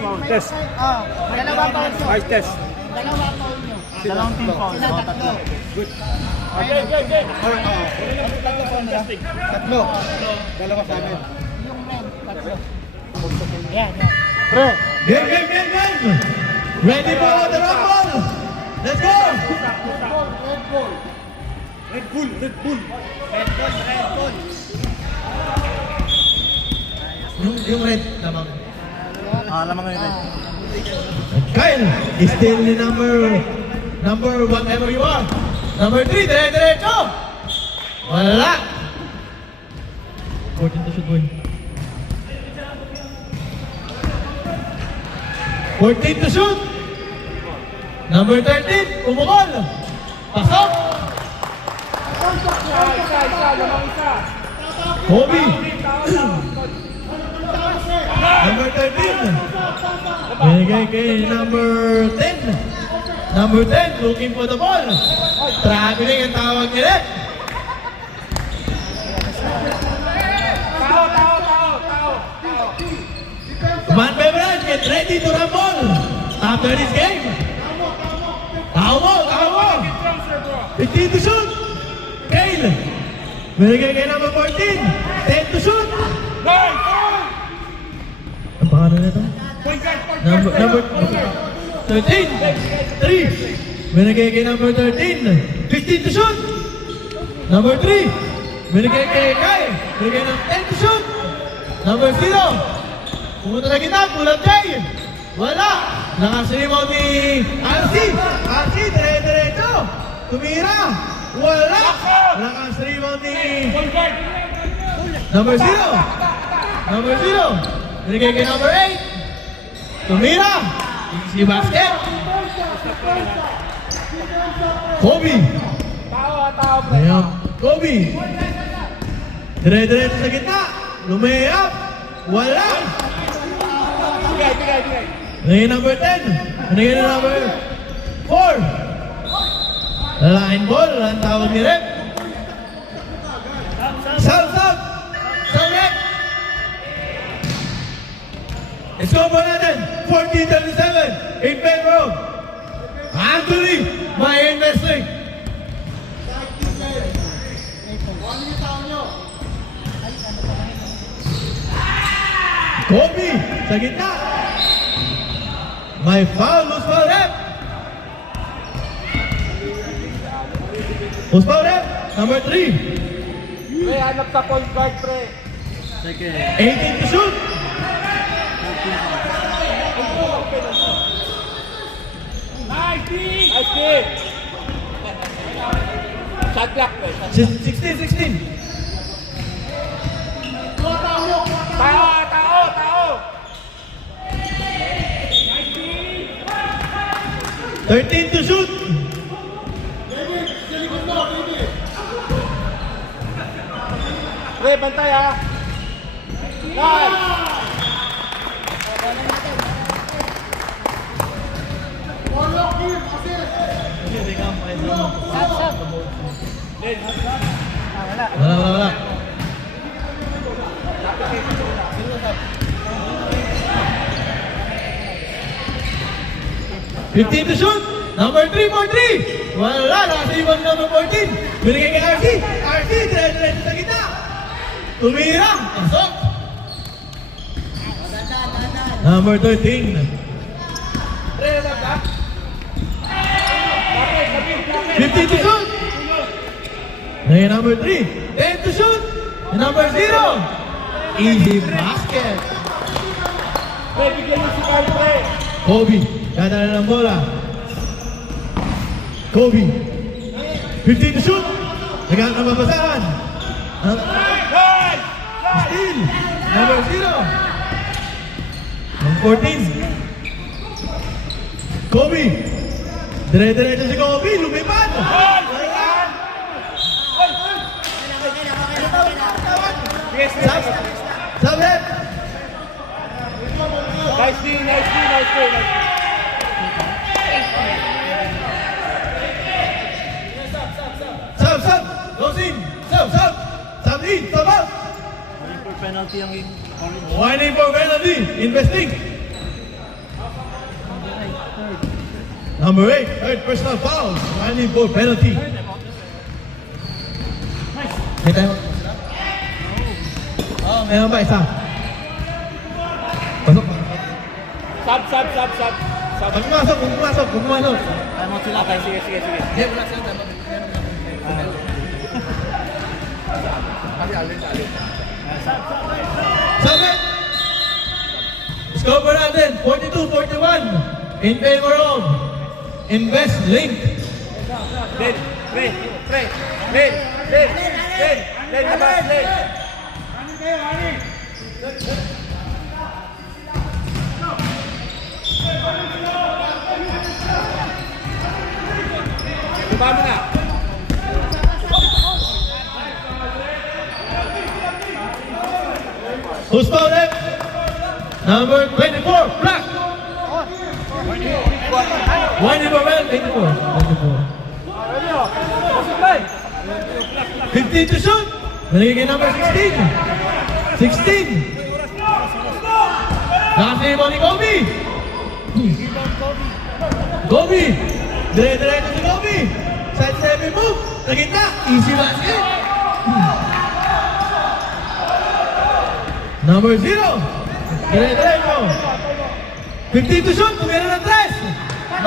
foul. Test. Dalawang foul nyo. Five test. Dalawang foul nyo. Dalawang team foul. Sila tatlo. Good. Tatlo. Dalawa sa amin. Yung men, tatlo. Yan, yan. Pre. Game! Ready for the rumble! Let's go! Red Bull. Red Bull. Yung red, lamang. Lamang ngayon red. Kyle is still the number whatever you are. Number 3, diretso! Wala! 14 to shoot, boy. 14 to shoot! Number 13, umukol! Pasok! Kobe! Number 13. Binigay kay number 10. Number 10, looking for the ball. Traveling ang tawag nila. Man Beverage, get ready to rumble. After this game. Tao mo! 15 to shoot. Kale. Binigay kay number 14. 10 to shoot. Ang pangalan nito? Number 13. 3. Binigay kay number 13. 15 to shoot. Number 3. Binigay kay Kai. Binigay ng 10 to shoot. Number 0. Pumunta na kita. Pull-up Jay. Wala. Nakasilimaw ni RC. RC, dire-diretso. Tumira. Wala. Nakasilimaw ni number 0. Number 0. Binigay kay number 8. Tumira. Easy basket. Kobe. Ayan. Kobe. Dire-diretso sa gitna. Lumayap. Wala. Binigay number 10. Binigay na number 4. Line ball. Ang tawag ni Rep. South. Rep. Let's go po natin. 14-37. In favor of Anthony, my investing. Kobe, sa gitna. My foul, loose foul rep. Loose foul rep, number 3. Pre, hanap sa point guard, pre. 18 to shoot. Nice, kid. Shot clock, pre. 16. Tao. 13 to shoot. Pre, bantay ha. Nice. Sab. Wala. 15 to shoot. Number 3 for 3. Wala. Nakasiwan number 14. Binigay kay RC. RC, dire-diretso sa gitna. Tumira. Pasok. Number 13. 15 to shoot. Then number 3. 10 to shoot. And number 0. Easy basket. Pre, bigyan mo si Carl, pre. Kobe. Dadala ng bola. Kobe. 15 to shoot. Nagkakaroon ng mabasahan. Steal. Number 0. Number 14. Kobe. Dire-diretso si Kobe. Lumipad. Sub rep. Nice play. Sub. Goes in. Sub. Sub in. Sub out. Penalty ang Warning for penalty. Investing. Number 8, third personal foul. Running for penalty. May tayo. Oh, meron pa isa. Pasok. Sub. Huwag pumasok. Ay mo sila. Okay, sige. Hindi, wala sila. Sabit! Score po natin, 42-41 in favor of Invest Link. Len, labas, Len. Diba mo na? Who's fouled? Number 24, Black. One in Babel, 24. 15 to shoot. Nalagay number 16. 16. Last name ni Kobe. Kobe. Dire-diretso si Kobe. Side step move. Nagita. Easy basket. Number 0. Dire-diretso. 15 to shoot. Tumira ng 3. 9.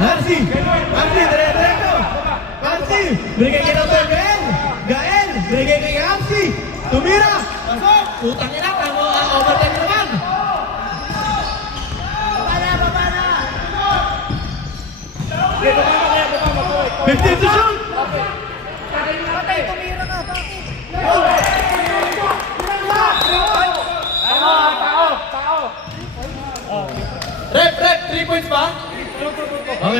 Narsi. Dire-diretso. Narsi. Binigay kay number Gael. Binigay kay Narsi. Tumira. Pasok. Putang ina. Overtime naman. 15 to shoot. Rep, 3 points ba? Okay.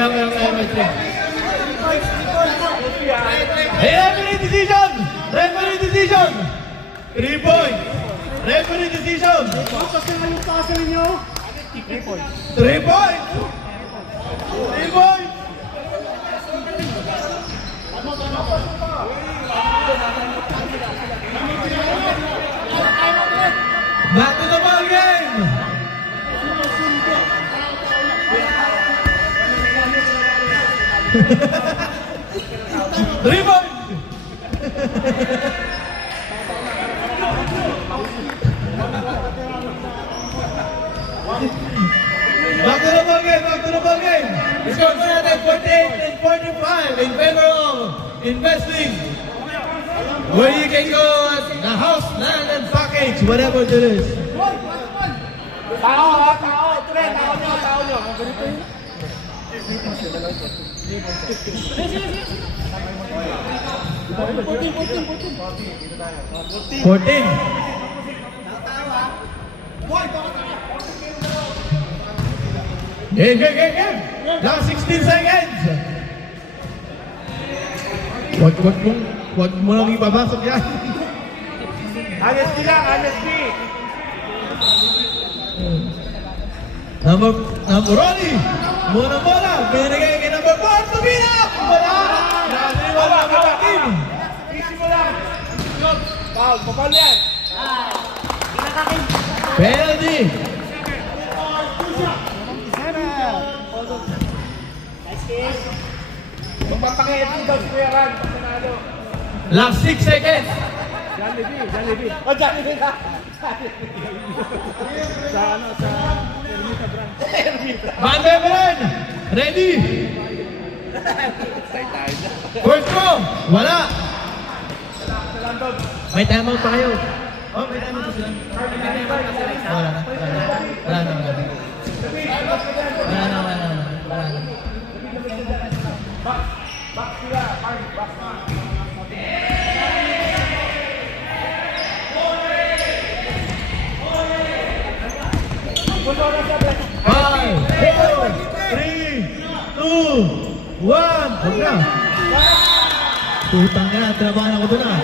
Referee decision. 3 points. Referee decision. 3 points. Back to the ball game. Three points. Back to the ball game. Score po natin 48-45 in favor of Investing. Where you can go at the house, land, and package, whatever it is. Tao. Tren, tao nyo. 14. Game. Last 16 seconds. Wag mo lang ipapasok yan. Honesty lang. Number Ronnie. Muna bola. Binigay kay number 4. Tumina. Wala. Wala number 13. Easy mo lang. Foul. Papal yan. Penalty. Magpapakayat mo daw si Kuya Ran. Panalo. Last 6 seconds. Jollibee. Oh, Jollibee na. Sa Ermita. Van Beveren. Ready. First throw. Wala. May timeout pa kayo. Oh, may timeout pa sila. Wala na. Five, 4, 3, 2, 1. Huwag na. Putang na, trabahan ako doon ah.